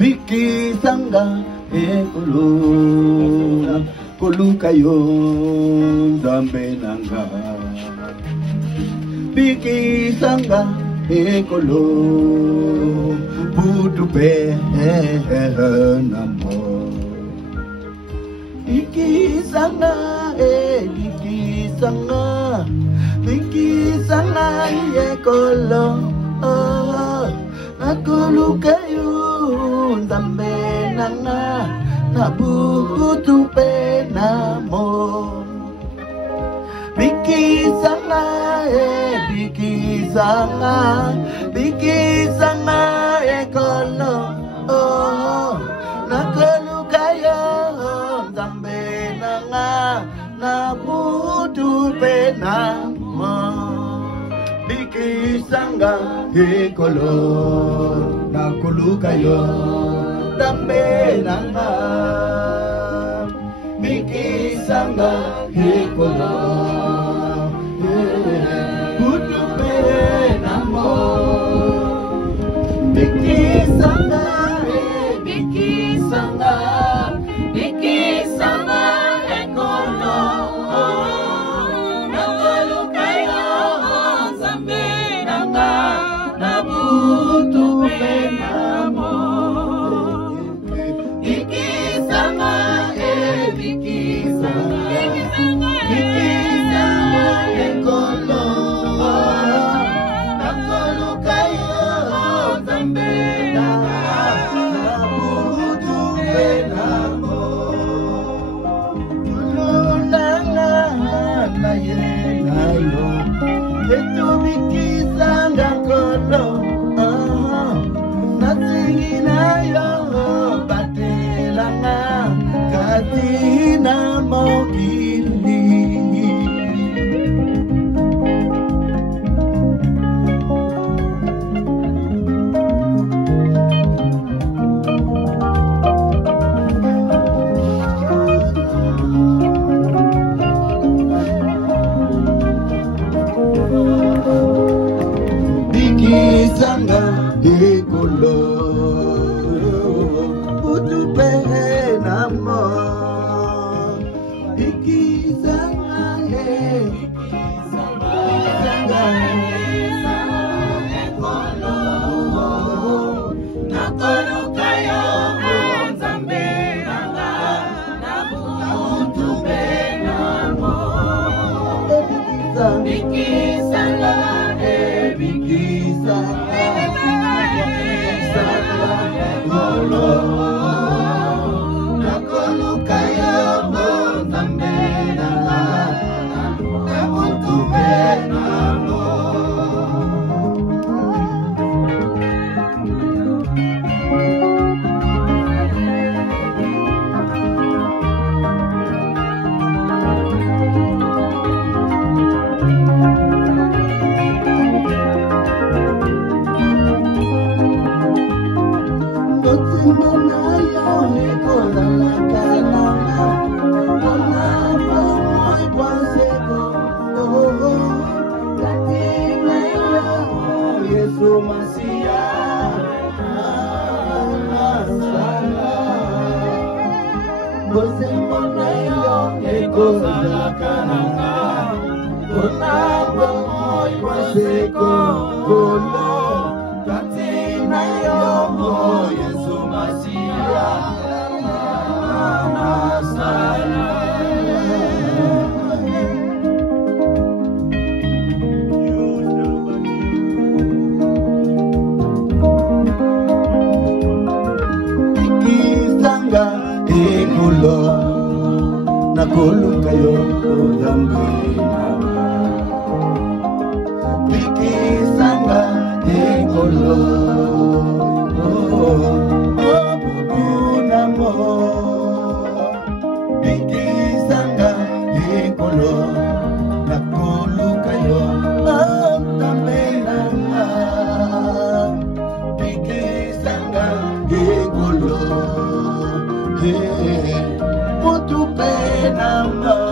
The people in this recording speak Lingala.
Biki sanga ekolo kolukayo zambe nanga. Biki sanga ekolo butupe namo. Biki sanga biki sanga ekolo akolukayo zambe nanga nabutupe namo. Biki sanga ekolo nakolukayo zambe nanga nabutupe namo. Biki sanga ekolo nakolukayo zambe nanga. Biki sanga ekolo butupe namo. Biki sanga ekolo nakolukayo zambe nanga nabutupe namo. Biki sanga ekolo nakolukayo zambe nanga nabutupe namo. Tulunanga na ye nayo etu biki sanga kolo nasingi nayo batelanga katina mokili. Biki sanga ekolo butupe namo. Biki sanga ekolo nakolukayo zambe nanga nabutupe namo. Biki sanga ekolo nakolukayo zambe nanga nabutupe namo. Nakolukayo zambe nanga. Biki sanga ekolo butu namo. Biki sanga ekolo nakolukayo zambe nanga. Biki sanga ekolo butupe namo.